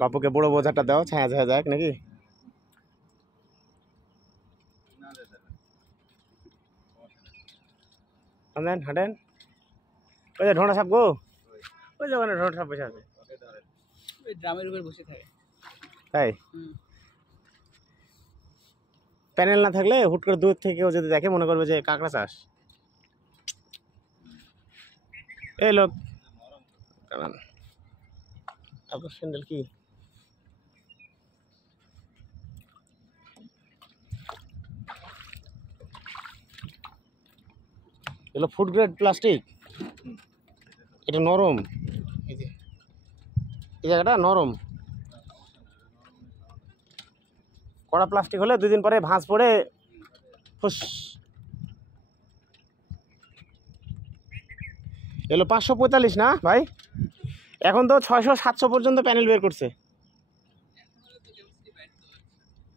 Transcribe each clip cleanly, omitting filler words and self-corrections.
বাপুকে বড় বোঝাটা দাও, ছায়া ছায়া যাক নাকি। হাঁটেন হাঁটেন, ওই যে ঢোঁড়া সাপ গো, ওই যে ওখানে ঢোঁড়া সাপ বসে আছে, ওই ড্রামের উপর বসে থাকে। তাই প্যানেল না থাকলে হুট করে দূর থেকেও যদি দেখে মনে করবে যে কাঁকড়া চাষ। এই লোক আপনার স্যান্ডেল কি এগুলো ফুড গ্রেড প্লাস্টিক, এটা নরম, এই যে এই জায়গাটা নরম। কড়া প্লাস্টিক হলে 2 দিন পরে ভাঁজ পড়ে ফুস। এগুলো 545 না ভাই, এখন তো 600-700 পর্যন্ত প্যানেল বের করছে।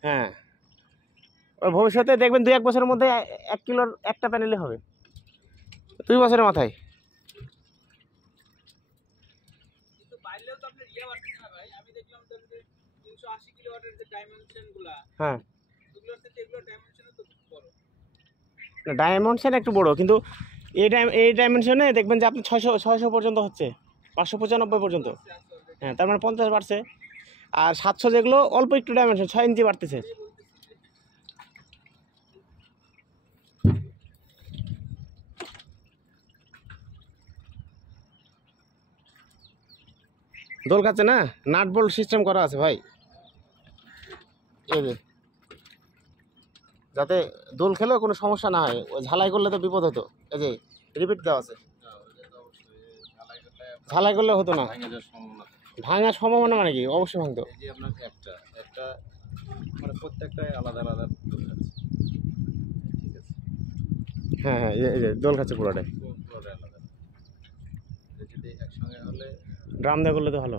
হ্যাঁ, ওই ভবিষ্যতে দেখবেন 2-1 বছরের মধ্যে 1 কিলোর একটা প্যানেলই হবে, 2 বছরের মাথায়। হ্যাঁ, ডায়মেনশন একটু বড়, কিন্তু এই ডাইমেনশনে দেখবেন যে আপনি 600 পর্যন্ত হচ্ছে, 595 পর্যন্ত। হ্যাঁ, তার মানে 50 বাড়ছে। আর 700 যেগুলো অল্প একটু ডাইমেনশন, 6 ইঞ্চি বাড়তেছে। দোল খাচ্ছে না, নাট বোল্ট সিস্টেম করা আছে ভাই, এই যে যাতে দোল খেলেও কোনো সমস্যা না হয়। ওই ঝালাই করলে তো বিপদ হতো। এই যে রিপিট দেওয়া আছে, ঝালাই করলে হতো না, ভাঙার সম্ভাবনা মানে কি, অবশ্যই ভাঙতো। মানে প্রত্যেকটাই আলাদা আলাদা। হ্যাঁ হ্যাঁ, এই যে দোল খাচ্ছে পুরোটাই। আলাদা যদি একসঙ্গে হলে ড্রাম দিয়ে করলে তো ভালো।